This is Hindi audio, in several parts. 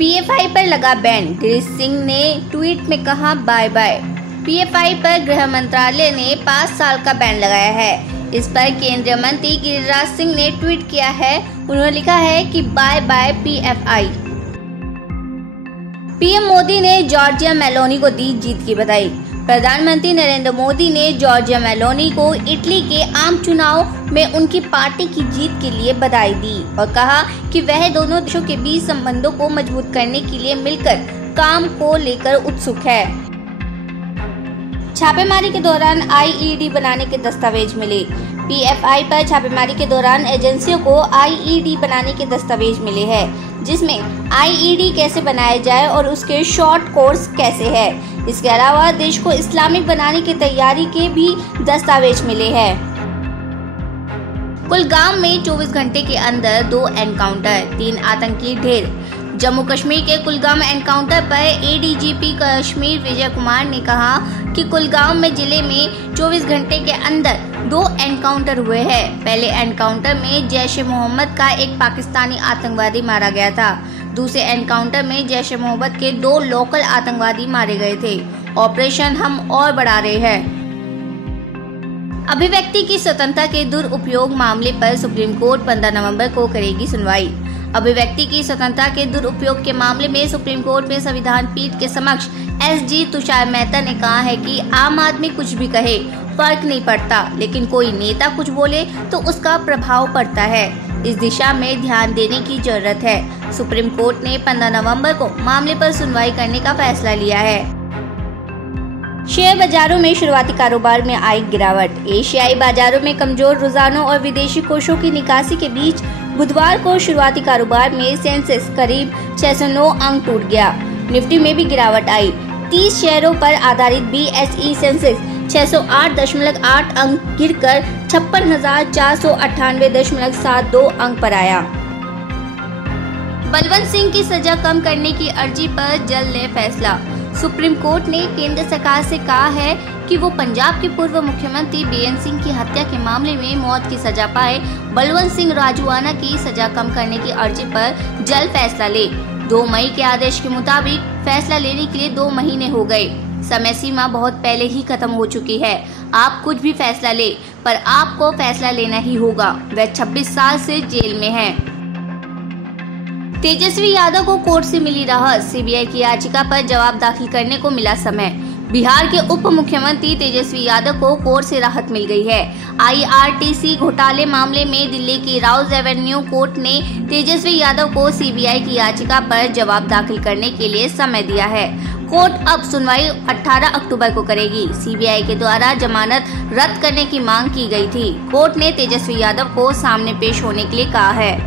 पीएफआई पर लगा बैन, गिरीश सिंह ने ट्वीट में कहा बाय बाय। पीएफआई पर गृह मंत्रालय ने 5 साल का बैन लगाया है। इस पर केंद्रीय मंत्री गिरिराज सिंह ने ट्वीट किया है। उन्होंने लिखा है कि bye bye PFI. PM Modi ने जॉर्जिया मेलोनी को दी जीत की बधाई। प्रधानमंत्री नरेंद्र मोदी ने जॉर्जिया मेलोनी को इटली के आम चुनाव में उनकी पार्टी की जीत के लिए बधाई दी और कहा कि वह दोनों देशों के बीच संबंधों को मजबूत करने के लिए मिलकर काम को लेकर उत्सुक है। छापेमारी के दौरान आईईडी बनाने के दस्तावेज मिले। पीएफआई पर छापेमारी के दौरान एजेंसियों को आईईडी बनाने के दस्तावेज मिले हैं, जिसमें आईईडी कैसे बनाया जाए और उसके शॉर्ट कोर्स कैसे है। इसके अलावा देश को इस्लामिक बनाने की तैयारी के भी दस्तावेज मिले हैं। कुलगाम में 24 घंटे के अंदर 2 एनकाउंटर, 3 आतंकी ढेर। जम्मू कश्मीर के कुलगाम एनकाउंटर पर एडीजीपी कश्मीर विजय कुमार ने कहा कि कुलगाम में जिले में 24 घंटे के अंदर 2 एनकाउंटर हुए हैं। पहले एनकाउंटर में जैश-ए-मोहम्मद का एक पाकिस्तानी आतंकवादी मारा गया था। दूसरे एनकाउंटर में जैश-ए-मोहम्मद के 2 लोकल आतंकवादी मारे गए थे। ऑपरेशन हम और बढ़ा रहे हैं। अभिव्यक्ति की स्वतंत्रता के दुरुपयोग मामले पर सुप्रीम कोर्ट 15 नवंबर को करेगी सुनवाई। अभिव्यक्ति की स्वतंत्रता के दुरुपयोग के मामले में सुप्रीम कोर्ट में संविधान पीठ के समक्ष एसजी तुषार मेहता ने कहा है कि आम आदमी कुछ भी कहे फर्क नहीं पड़ता, लेकिन कोई नेता कुछ बोले तो उसका प्रभाव पड़ता है। इस दिशा में ध्यान देने की जरूरत है। सुप्रीम कोर्ट ने 15 नवंबर को मामले पर सुनवाई करने का फैसला लिया है। शेयर बाजारों में शुरुआती कारोबार में आई गिरावट। एशियाई बाजारों में कमजोर रुझानों और विदेशी कोषों की निकासी के बीच बुधवार को शुरुआती कारोबार में सेंसेक्स करीब 609 अंक टूट गया। निफ्टी में भी गिरावट आई। 30 शेयरों पर आधारित बीएसई सेंसेक्स 608.8 अंक गिरकर 56,498.72 अंक पर आया। बलवंत सिंह की सजा कम करने की अर्जी पर जल्द ले फैसला। सुप्रीम कोर्ट ने केंद्र सरकार से कहा है कि वो पंजाब के पूर्व मुख्यमंत्री बीएन सिंह की हत्या के मामले में मौत की सजा पाए बलवंत सिंह राजूआना की सजा कम करने की अर्जी पर जल्द फैसला ले। 2 मई के आदेश के मुताबिक फैसला लेने के लिए 2 महीने हो गए। समय सीमा बहुत पहले ही खत्म हो चुकी है। आप कुछ भी फैसला ले, पर आपको फैसला लेना ही होगा। वह 26 साल से जेल में है। तेजस्वी यादव को कोर्ट से मिली राहत। सीबीआई की याचिका पर जवाब दाखिल करने को मिला समय। बिहार के उप मुख्यमंत्री तेजस्वी यादव को कोर्ट से राहत मिल गई है। आईआरटीसी घोटाले मामले में दिल्ली की राउज एवेन्यू कोर्ट ने तेजस्वी यादव को सीबीआई की याचिका पर जवाब दाखिल करने के लिए समय दिया है। कोर्ट अब सुनवाई 18 अक्टूबर को करेगी। सीबीआई के द्वारा जमानत रद्द करने की मांग की गई थी। कोर्ट ने तेजस्वी यादव को सामने पेश होने के लिए कहा है।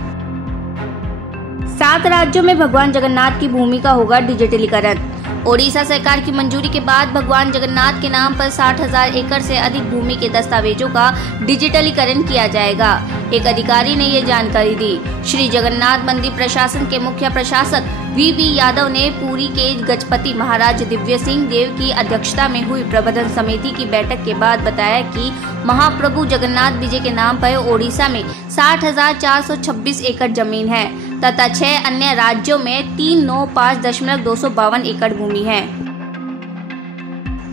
7 राज्यों में भगवान जगन्नाथ की भूमि का होगा डिजिटलीकरण। ओडिशा सरकार की मंजूरी के बाद भगवान जगन्नाथ के नाम पर 60,000 एकड़ से अधिक भूमि के दस्तावेजों का डिजिटलीकरण किया जाएगा। एक अधिकारी ने ये जानकारी दी। श्री जगन्नाथ मंदिर प्रशासन के मुख्य प्रशासक वीवी यादव ने पुरी के गजपति महाराज दिव्य सिंह देव की अध्यक्षता में हुई प्रबंधन समिति की बैठक के बाद बताया कि महाप्रभु जगन्नाथ विजय के नाम पर ओडिशा में 60,426 एकड़ जमीन है तथा 6 अन्य राज्यों में 395.252 एकड़ भूमि है।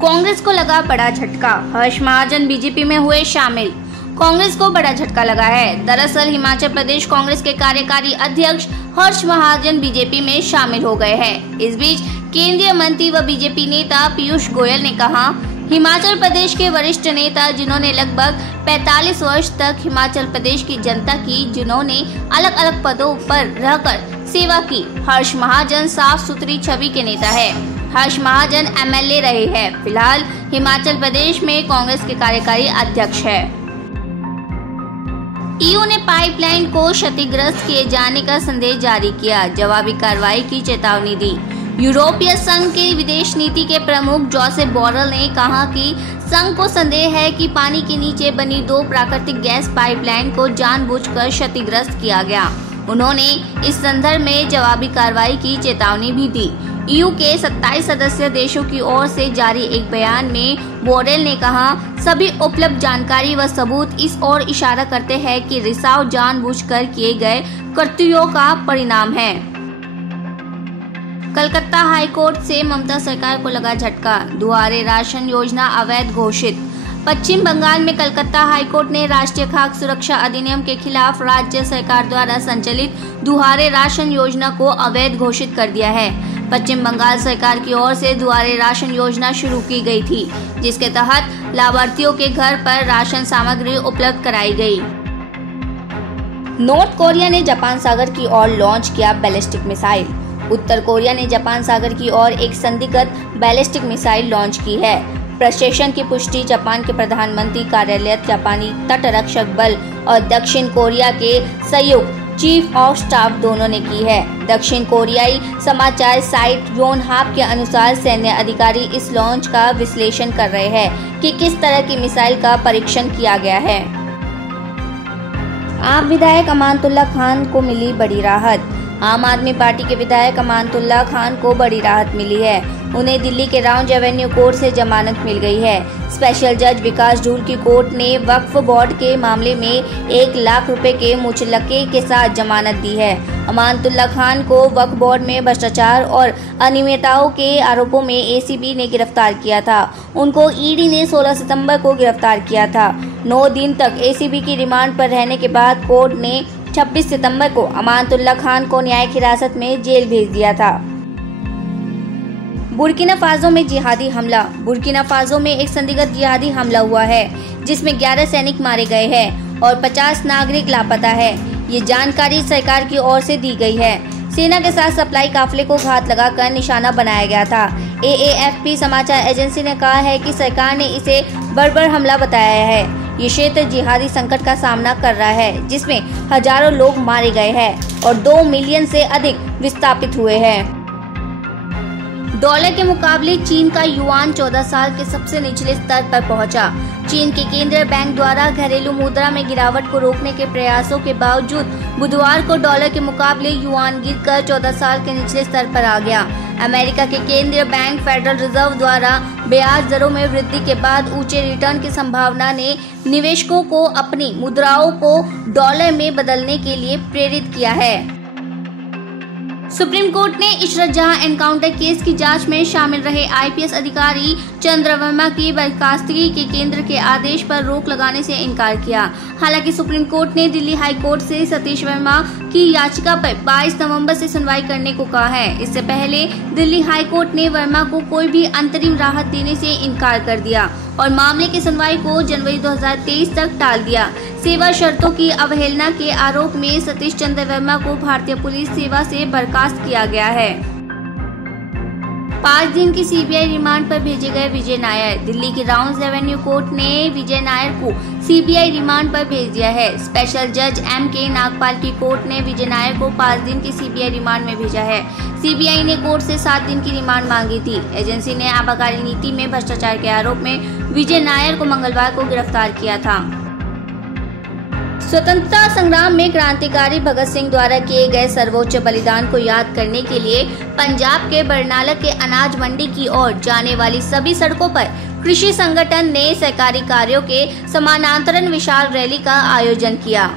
कांग्रेस को लगा बड़ा झटका। हर्ष महाजन बीजेपी में हुए शामिल। कांग्रेस को बड़ा झटका लगा है। दरअसल हिमाचल प्रदेश कांग्रेस के कार्यकारी अध्यक्ष हर्ष महाजन बीजेपी में शामिल हो गए हैं। इस बीच केंद्रीय मंत्री व बीजेपी नेता पीयूष गोयल ने कहा, हिमाचल प्रदेश के वरिष्ठ नेता जिन्होंने लगभग 45 वर्ष तक हिमाचल प्रदेश की जनता की, जिन्होंने अलग अलग पदों पर रहकर सेवा की, हर्ष महाजन साफ सुथरी छवि के नेता है। हर्ष महाजन एमएलए रहे हैं। फिलहाल हिमाचल प्रदेश में कांग्रेस के कार्यकारी अध्यक्ष है। ईयू ने पाइपलाइन को क्षतिग्रस्त किए जाने का संदेश जारी किया। जवाबी कार्रवाई की चेतावनी दी। यूरोपीय संघ के विदेश नीति के प्रमुख जोसेफ बोरेल ने कहा कि संघ को संदेह है कि पानी के नीचे बनी 2 प्राकृतिक गैस पाइपलाइन को जानबूझकर क्षतिग्रस्त किया गया। उन्होंने इस संदर्भ में जवाबी कार्रवाई की चेतावनी भी दी। ईयू के 27 सदस्य देशों की ओर से जारी एक बयान में बोरेल ने कहा, सभी उपलब्ध जानकारी व सबूत इस ओर इशारा करते हैं कि रिसाव जानबूझकर किए गए कृत्यों का परिणाम है। कलकत्ता हाईकोर्ट से ममता सरकार को लगा झटका, दुआरे राशन योजना अवैध घोषित। पश्चिम बंगाल में कलकत्ता हाईकोर्ट ने राष्ट्रीय खाद्य सुरक्षा अधिनियम के खिलाफ राज्य सरकार द्वारा संचालित दुआरे राशन योजना को अवैध घोषित कर दिया है। पश्चिम बंगाल सरकार की ओर से दुआरे राशन योजना शुरू की गई थी, जिसके तहत लाभार्थियों के घर पर राशन सामग्री उपलब्ध कराई गई। नॉर्थ कोरिया ने जापान सागर की ओर लॉन्च किया बैलिस्टिक मिसाइल। उत्तर कोरिया ने जापान सागर की ओर एक संदिग्ध बैलिस्टिक मिसाइल लॉन्च की है। प्रशासन की पुष्टि जापान के प्रधानमंत्री कार्यालय, जापानी तटरक्षक बल और दक्षिण कोरिया के संयुक्त चीफ ऑफ स्टाफ दोनों ने की है। दक्षिण कोरियाई समाचार साइट योनहाप के अनुसार सैन्य अधिकारी इस लॉन्च का विश्लेषण कर रहे हैं कि किस तरह की मिसाइल का परीक्षण किया गया है। आप विधायक अमानतुल्लाह खान को मिली बड़ी राहत। आम आदमी पार्टी के विधायक अमानतुल्लाह खान को बड़ी राहत मिली है। उन्हें दिल्ली के राउंड एवेन्यू कोर्ट से जमानत मिल गई है। स्पेशल जज विकास ढूल की कोर्ट ने वक्फ बोर्ड के मामले में 1 लाख रुपए के मुचलके के साथ जमानत दी है। अमानतुल्लाह खान को वक्फ बोर्ड में भ्रष्टाचार और अनियमितताओं के आरोपों में एसीबी ने गिरफ्तार किया था। उनको ईडी ने 16 सितंबर को गिरफ्तार किया था। 9 दिन तक एसीबी की रिमांड पर रहने के बाद कोर्ट ने 26 सितंबर को अमानतुल्लाह खान को न्यायिक हिरासत में जेल भेज दिया था। बुर्किना फासो में जिहादी हमला। बुर्किना फासो में एक संदिग्ध जिहादी हमला हुआ है, जिसमें 11 सैनिक मारे गए हैं और 50 नागरिक लापता है। ये जानकारी सरकार की ओर से दी गई है। सेना के साथ सप्लाई काफिले को घात लगाकर निशाना बनाया गया था। AAFP समाचार एजेंसी ने कहा है कि सरकार ने इसे बर्बर हमला बताया है। ये क्षेत्र जिहादी संकट का सामना कर रहा है, जिसमें हजारों लोग मारे गए हैं और 2 मिलियन से अधिक विस्थापित हुए हैं। डॉलर के मुकाबले चीन का युआन 14 साल के सबसे निचले स्तर पर पहुंचा। चीन के केंद्रीय बैंक द्वारा घरेलू मुद्रा में गिरावट को रोकने के प्रयासों के बावजूद बुधवार को डॉलर के मुकाबले युआन गिरकर 14 साल के निचले स्तर पर आ गया। अमेरिका के केंद्रीय बैंक फेडरल रिजर्व द्वारा ब्याज दरों में वृद्धि के बाद ऊंचे रिटर्न की संभावना ने निवेशकों को अपनी मुद्राओं को डॉलर में बदलने के लिए प्रेरित किया है। सुप्रीम कोर्ट ने इशरत जहां एनकाउंटर केस की जांच में शामिल रहे IPS अधिकारी चंद्र वर्मा की बर्खास्तगी के केंद्र के आदेश पर रोक लगाने से इनकार किया। हालांकि सुप्रीम कोर्ट ने दिल्ली हाई कोर्ट से सतीश वर्मा की याचिका पर 22 नवंबर से सुनवाई करने को कहा है। इससे पहले दिल्ली हाई कोर्ट ने वर्मा को कोई भी अंतरिम राहत देने से इनकार कर दिया और मामले की सुनवाई को जनवरी 2023 तक टाल दिया। सेवा शर्तों की अवहेलना के आरोप में सतीश चंद्र वर्मा को भारतीय पुलिस सेवा से बर्खास्त किया गया है। 5 दिन की CBI रिमांड पर भेजे गए विजय नायर। दिल्ली की राउंड एवेन्यू कोर्ट ने विजय नायर को CBI रिमांड पर भेज दिया है। स्पेशल जज MK नागपाल की कोर्ट ने विजय नायर को 5 दिन की CBI रिमांड में भेजा है। CBI ने कोर्ट से 7 दिन की रिमांड मांगी थी। एजेंसी ने आबकारी नीति में भ्रष्टाचार के आरोप में विजय नायर को मंगलवार को गिरफ्तार किया था। स्वतंत्रता संग्राम में क्रांतिकारी भगत सिंह द्वारा किए गए सर्वोच्च बलिदान को याद करने के लिए पंजाब के बरनाला के अनाज मंडी की ओर जाने वाली सभी सड़कों पर कृषि संगठन ने सरकारी कार्यों के समानांतर विशाल रैली का आयोजन किया।